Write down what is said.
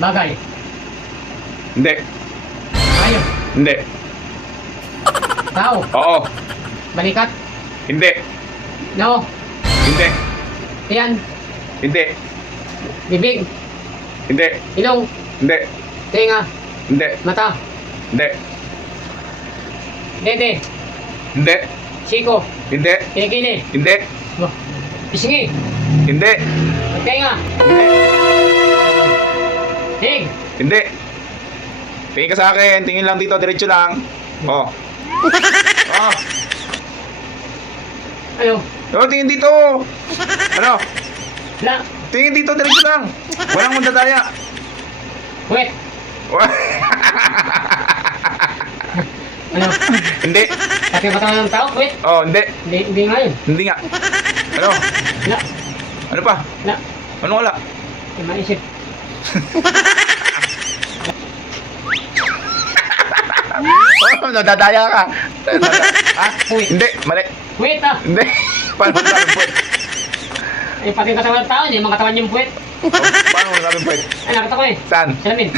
Bagay. Hindi. Hayop. Hindi. Tao. Oo. Balikat. Hindi. No. Hindi. Tiyan. Hindi. Bibig. Hindi. Ilong. Hindi. Tenga. Hindi. Mata. Hindi. Dede. Hindi. Siko. Hindi. Kinikili. Hindi. Pisngi. Hindi. Tenga. Hindi. Hig. Hindi. Tingin ka sa akin. Tingin lang dito. Diretso lang. Oh. Oh. Ano? Oh, tingin dito. Ano? La. Tingin dito. Diretso lang. Walang mandadaya. Wet. Ano? Hindi. Pati katawan ng tao? Wet. Oh, hindi. Hindi nga yun. Hindi nga. Ano? La. Ano pa? La. Ano wala? Hindi maisip. Oh, nadadaya ka. Ha? Wait. Hindi. Mali. Wet ah. Hindi. Paano masabi puwet? Eh, pati katawan ng tao, hindi mga katawan yung puwet. Oh, paano masabi puwet? Ay, nakita ko eh. Saan? Salamin.